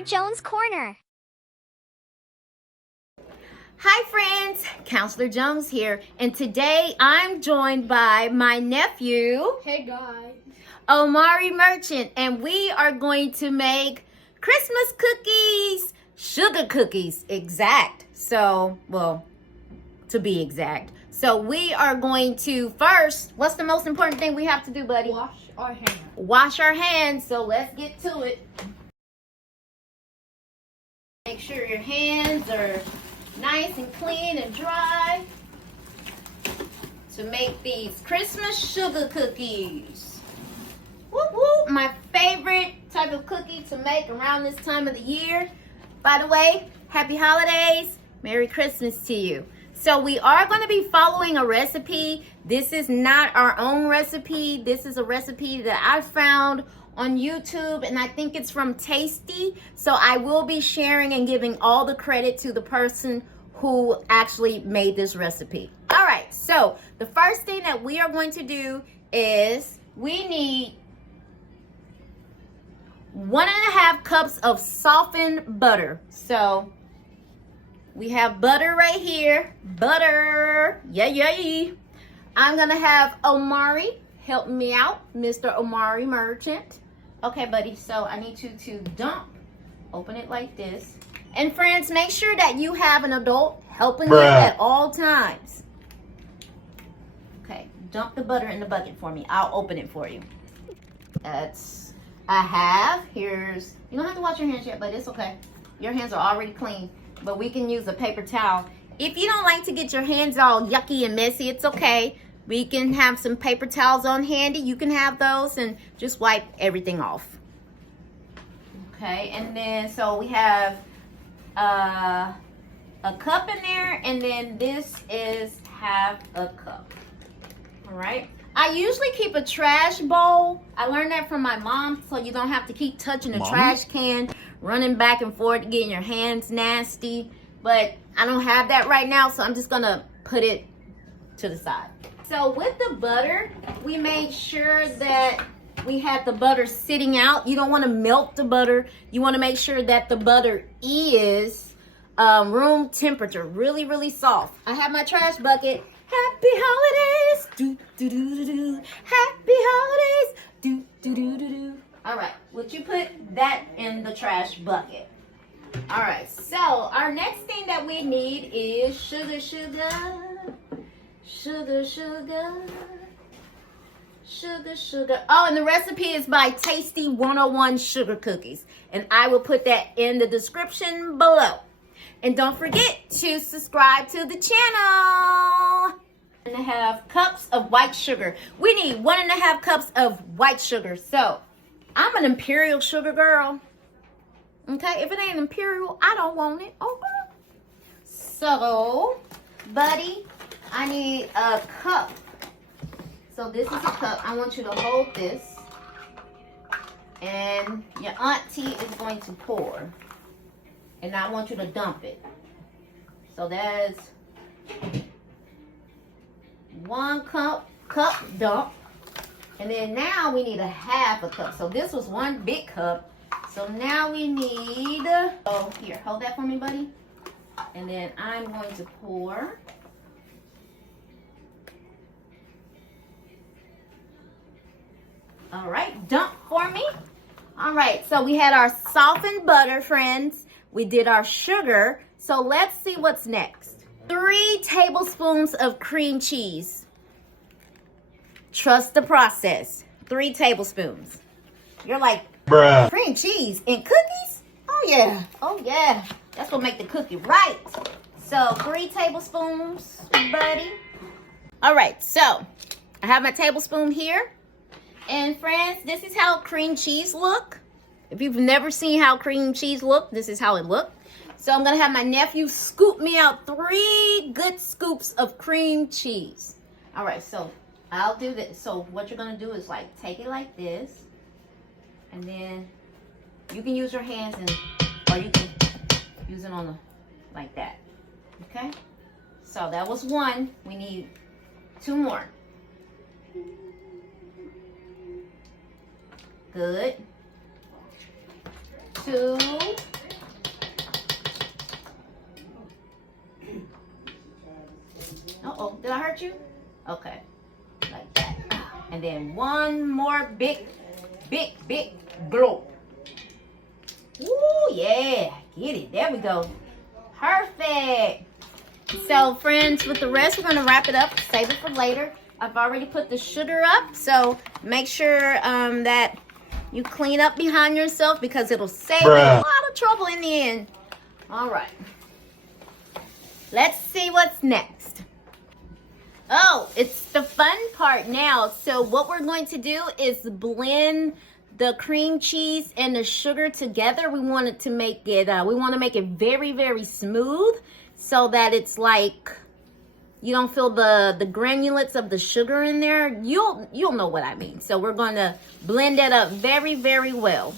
Counselor Jones' Corner. Hi friends, Counselor Jones here, and today I'm joined by my nephew, Hey guys, Omari Merchant, and we are going to make Christmas cookies, sugar cookies, to be exact. So we are going to first, what's the most important thing we have to do, buddy? wash our hands. Wash our hands, so let's get to it. Make sure your hands are nice and clean and dry to make these Christmas sugar cookies. Whoop whoop, my favorite type of cookie to make around this time of the year. By the way, happy holidays, Merry Christmas to you. So we are going to be following a recipe. This is not our own recipe. This is a recipe that I found on YouTube, and I think it's from Tasty. So I will be sharing and giving all the credit to the person who actually made this recipe. All right, so the first thing that we are going to do is we need 1.5 cups of softened butter. So we have butter right here. Butter. Yay. I'm going to have Omari help me out. Mr. Omari Merchant. Okay, buddy. So I need you to dump. Open it like this. And friends, make sure that you have an adult helping you at all times. Okay. Dump the butter in the bucket for me. I'll open it for you. That's a half. Here's, you don't have to wash your hands yet, but it's okay. Your hands are already clean. But we can use a paper towel. If you don't like to get your hands all yucky and messy, it's okay. We can have some paper towels on handy. You can have those and just wipe everything off. Okay, and then so we have a cup in there, and then this is half a cup. All right. I usually keep a trash bowl. I learned that from my mom, so you don't have to keep touching the trash can, running back and forth, getting your hands nasty. But I don't have that right now, so I'm just gonna put it to the side. So with the butter, we made sure that we had the butter sitting out. You don't want to melt the butter. You want to make sure that the butter is room temperature, really soft. I have my trash bucket. Happy holidays, do do do do do. Happy holidays, do do do do do. All right, would you put that in the trash bucket? All right, so our next thing that we need is sugar. Oh, and the recipe is by Tasty 101 Sugar Cookies, and I will put that in the description below. And don't forget to subscribe to the channel. 1.5 cups of white sugar. We need 1.5 cups of white sugar. So I'm an imperial sugar girl. Okay, if it ain't imperial, I don't want it. Okay. So, buddy, I need a cup. So this is a cup. I want you to hold this. And your auntie is going to pour. And I want you to dump it. So that's 1 cup dump. And then now we need 1/2 cup. So this was 1 big cup. So now we need, oh, here, hold that for me, buddy. And then I'm going to pour. All right, dump for me. All right, so we had our softened butter, friends. We did our sugar. So let's see what's next. 3 tablespoons of cream cheese. Trust the process. 3 tablespoons. You're like, bruh, cream cheese and cookies? Oh yeah. That's what make the cookie right. So 3 tablespoons, buddy. All right, so I have my tablespoon here. And friends, this is how cream cheese look. If you've never seen how cream cheese look, this is how it looked. So I'm gonna have my nephew scoop me out 3 good scoops of cream cheese. All right, so I'll do this. So what you're gonna do is like take it like this, and then you can use your hands, or you can use it on the like that. Okay. So that was 1. We need 2 more. Good. 2. Uh-oh, did I hurt you? Okay, like that. And then one more big gulp. Ooh, yeah, get it. There we go. Perfect. So, friends, with the rest, we're going to wrap it up. Save it for later. I've already put the sugar up, so make sure that you clean up behind yourself because it'll save you a lot of trouble in the end. All right. Let's see what's next. Oh, it's the fun part now. So what we're going to do is blend the cream cheese and the sugar together. We want to make it very, very smooth so that it's like you don't feel the granulates of the sugar in there. You'll know what I mean. So we're going to blend that up very, very well.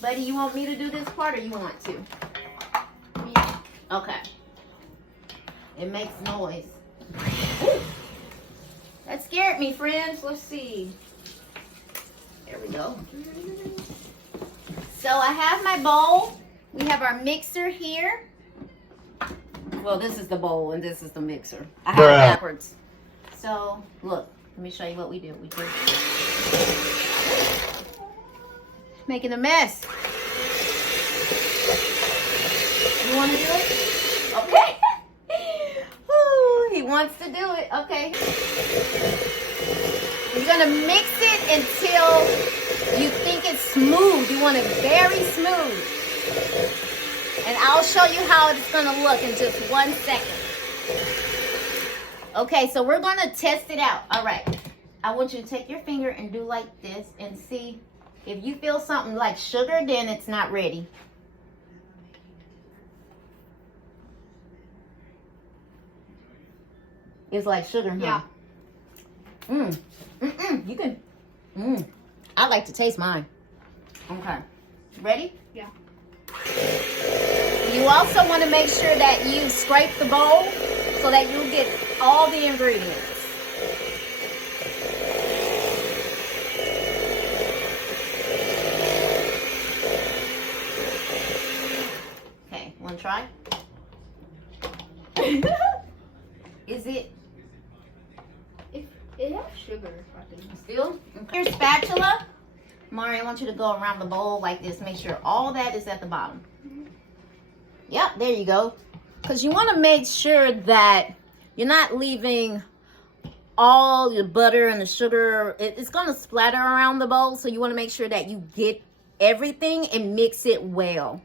Buddy, you want me to do this part or you want to? Okay. It makes noise. Ooh. That scared me, friends. Let's see. There we go. So I have my bowl. We have our mixer here. Well, this is the bowl and this is the mixer. I have it backwards. So, look. Let me show you what we do. We do making a mess. You want to do it? Okay. Ooh, he wants to do it. Okay. You're going to mix it until you think it's smooth. You want it very smooth. And I'll show you how it's going to look in just 1 second. Okay, so we're going to test it out. All right. I want you to take your finger and do like this and see if you feel something like sugar, then it's not ready. It's like sugar, huh? Yeah. You can. I like to taste mine. Okay. Ready? Yeah. You also want to make sure that you scrape the bowl so that you get all the ingredients. Okay, want to try? Is it? It has sugar, I think. Still? Okay. Your spatula. Mari, I want you to go around the bowl like this. Make sure all that is at the bottom. Yep, there you go. Because you want to make sure that you're not leaving all the butter and the sugar. It's going to splatter around the bowl. So you want to make sure that you get everything and mix it well.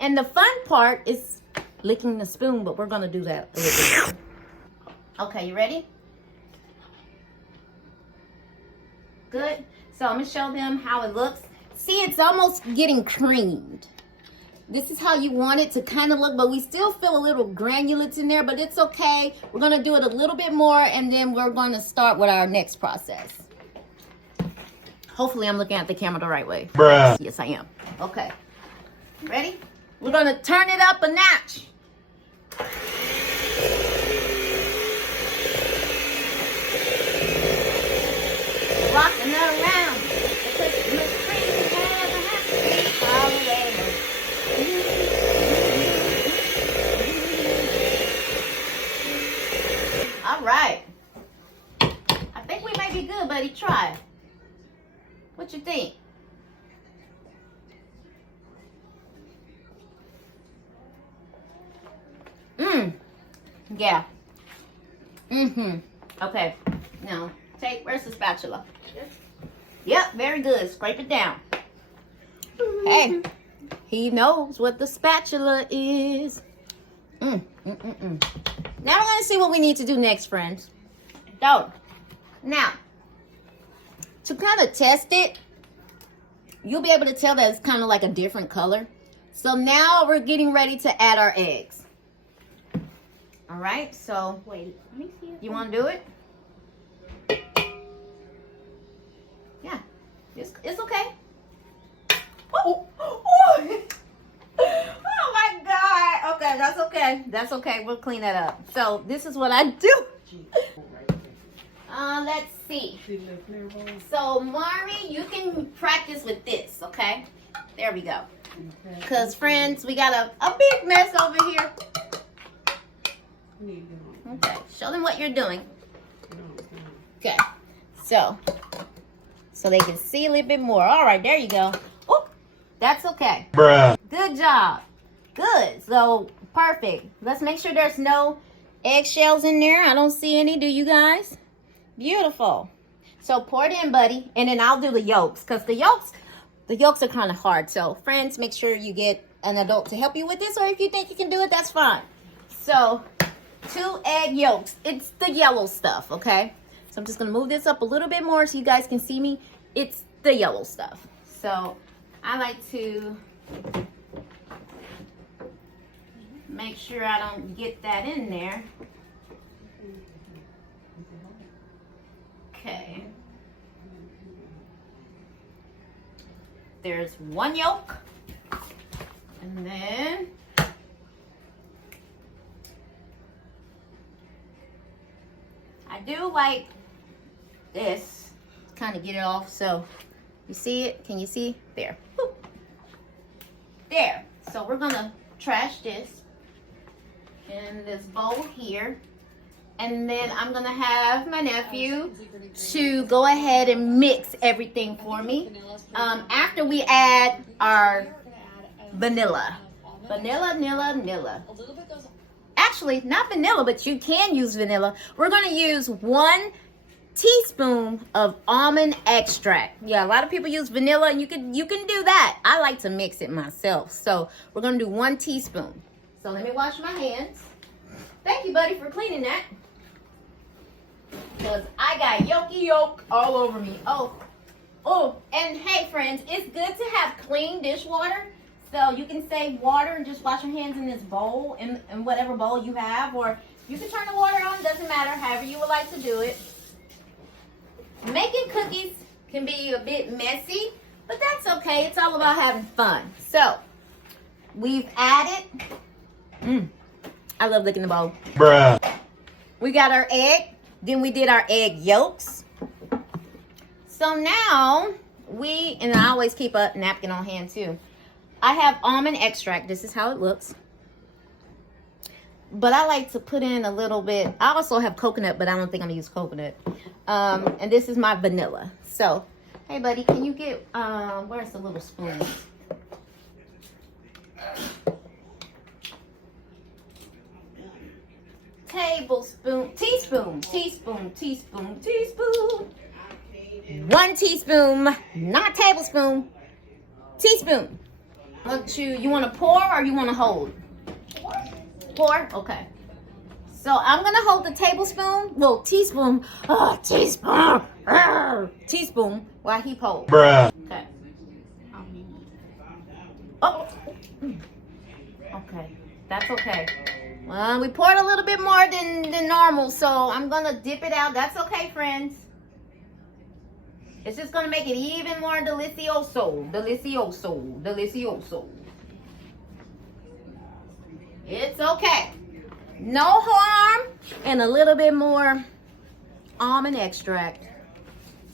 And the fun part is licking the spoon, but we're going to do that a little bit. Okay, you ready? Good. So I'm going to show them how it looks. See, it's almost getting creamed. This is how you want it to kind of look, but we still feel a little granulates in there, but it's okay. We're going to do it a little bit more, and then we're going to start with our next process. Hopefully, I'm looking at the camera the right way. Bruh. Yes, I am. Okay. Ready? We're going to turn it up a notch. Rocking around. All right. I think we might be good, buddy. Try. What you think? Yeah. Okay. Now, where's the spatula? Yep, very good. Scrape it down. Hey, he knows what the spatula is. Now we're going to see what we need to do next, friends. So, now, to kind of test it, you'll be able to tell that it's kind of like a different color. So now we're getting ready to add our eggs. All right, so wait, let me see. You want to do it? Yeah, it's okay. Oh my God. Okay, that's okay. That's okay. We'll clean that up. So this is what I do. Let's see. So Mari, you can practice with this, okay? There we go. Because friends, we got a big mess over here. Okay, show them what you're doing. Okay, so they can see a little bit more. All right, there you go. Oh, that's okay. Bruh. Good job. Good. So perfect. Let's make sure there's no eggshells in there. I don't see any. Do you guys? Beautiful. So pour it in, buddy, and then I'll do the yolks because the yolks are kind of hard. So friends, make sure you get an adult to help you with this, or if you think you can do it, that's fine. So 2 egg yolks. It's the yellow stuff, okay? So I'm just gonna move this up a little bit more so you guys can see me. It's the yellow stuff. So I like to make sure I don't get that in there. Okay. There's 1 yolk. And then I do like this, kind of get it off. So you see it? Can you see? There. Woo. There. So we're gonna trash this in this bowl here. And then I'm gonna have my nephew to go ahead and mix everything for me. After we add our vanilla. Vanilla. Actually, not vanilla, but you can use vanilla. We're gonna use 1 teaspoon of almond extract. Yeah, a lot of people use vanilla, and you can do that. I like to mix it myself. So we're gonna do 1 teaspoon. So let me wash my hands. Thank you, buddy, for cleaning that. Because I got yolky yolk all over me. Oh, and hey, friends, it's good to have clean dishwater. So you can save water and just wash your hands in this bowl, in whatever bowl you have. Or you can turn the water on, doesn't matter, however you would like to do it. Making cookies can be a bit messy, but that's okay. It's all about having fun. So we've added, I love licking the bowl. Bruh. We got our egg. Then we did our egg yolks. So now and I always keep a napkin on hand too. I have almond extract. This is how it looks. But I like to put in a little bit. I also have coconut, but I don't think I'm gonna use coconut. And this is my vanilla. So, hey buddy, can you get, where's the little spoons? Teaspoon. 1 teaspoon, not tablespoon, teaspoon. You want to pour or you want to hold? Pour? Okay. So I'm going to hold the tablespoon, well, teaspoon, teaspoon, while he pulls. Bruh. Okay. Oh. Okay. That's okay. Well, we poured a little bit more than normal, so I'm going to dip it out. That's okay, friends. It's just going to make it even more delicioso. It's okay. No harm and a little bit more almond extract.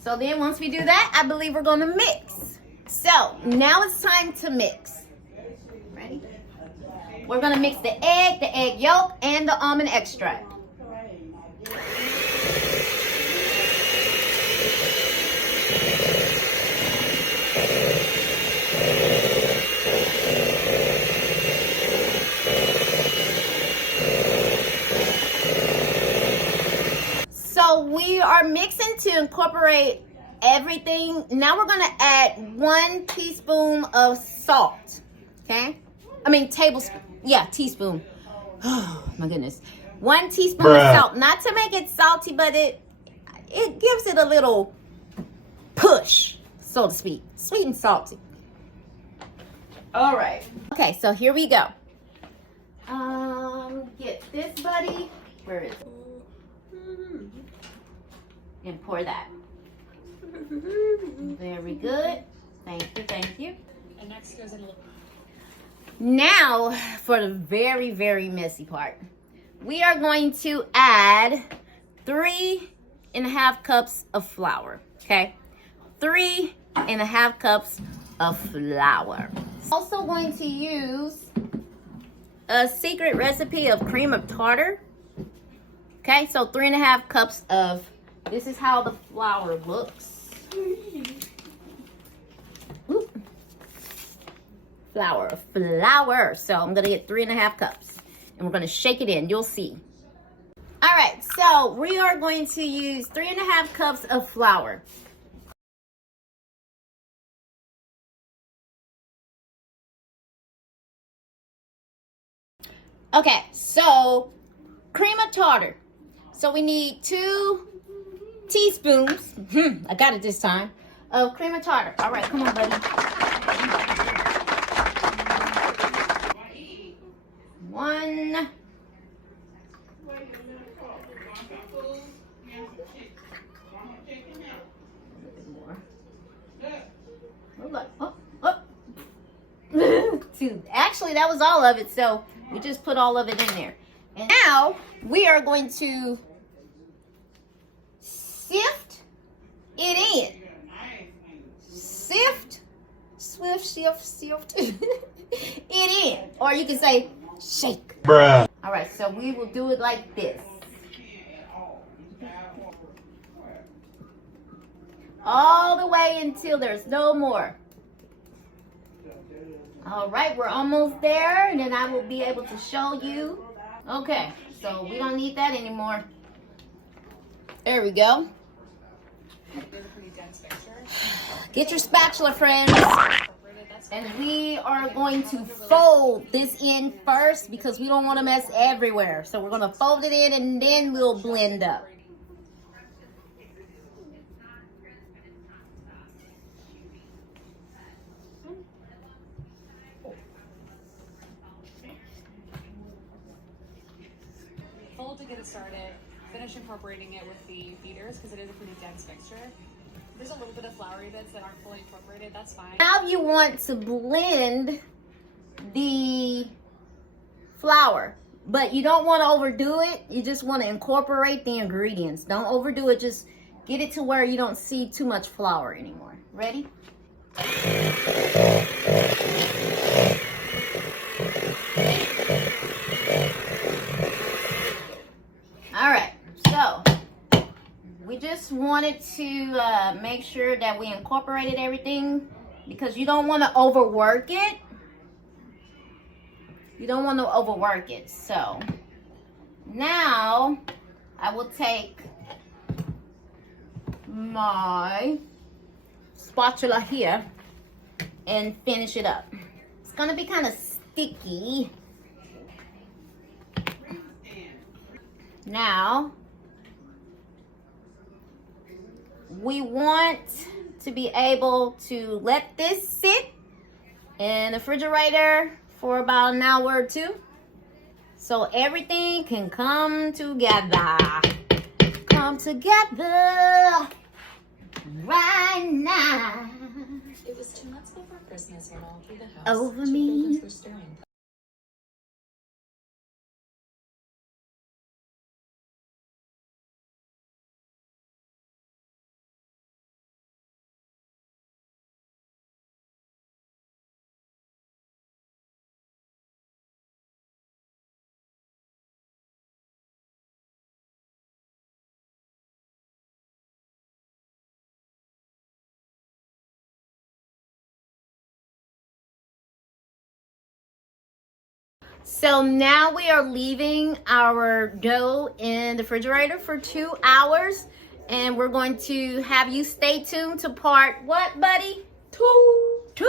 So then once we do that, I believe we're going to mix. So now it's time to mix. Ready? We're going to mix the egg yolk, and the almond extract. So we are mixing to incorporate everything. Now we're going to add 1 teaspoon of salt. Okay? I mean tablespoon. Yeah, teaspoon. Oh my goodness. 1 teaspoon of salt. Not to make it salty, but it gives it a little push, so to speak. Sweet and salty. All right. Okay, so here we go. Get this, buddy. Where is it? And pour that. Very good. Thank you. And next goes in a little. Now, for the very, very messy part. We are going to add 3.5 cups of flour. Okay? 3.5 cups of flour. Also going to use a secret recipe of cream of tartar. Okay, so 3.5 cups of, this is how the flour looks. Ooh. Flour. So I'm gonna get 3.5 cups and we're gonna shake it in, you'll see. All right, so we are going to use 3.5 cups of flour. Okay, so cream of tartar. So we need 2 teaspoons, I got it this time, of cream of tartar. All right, come on, buddy. 1. Oh. 2. Actually, that was all of it, so we just put all of it in there. And now we are going to sift it in. Sift it in. Or you can say shake. Bruh. All right, so we will do it like this. All the way until there's no more. All right, we're almost there, and then I will be able to show you. Okay, so we don't need that anymore. There we go. Get your spatula, friends. And we are going to fold this in first because we don't want to mess everywhere. So we're going to fold it in and then we'll blend up. Fold to get it started. Finish incorporating it with the beaters because it is a pretty dense mixture. There's a little bit of floury bits that aren't fully incorporated. That's fine. Now you want to blend the flour, but you don't want to overdo it. You just want to incorporate the ingredients. Don't overdo it. Just get it to where you don't see too much flour anymore. Ready? All right, so we just wanted to make sure that we incorporated everything because you don't want to overwork it. You don't want to overwork it. So now I will take my spatula here and finish it up. It's gonna be kind of sticky. Now, we want to be able to let this sit in the refrigerator for about an hour or 2 so everything can come together. Come together right now. It was 2 months before Christmas when all through the house Over me. were stirring. So now we are leaving our dough in the refrigerator for 2 hours. And we're going to have you stay tuned to part what, buddy? 2.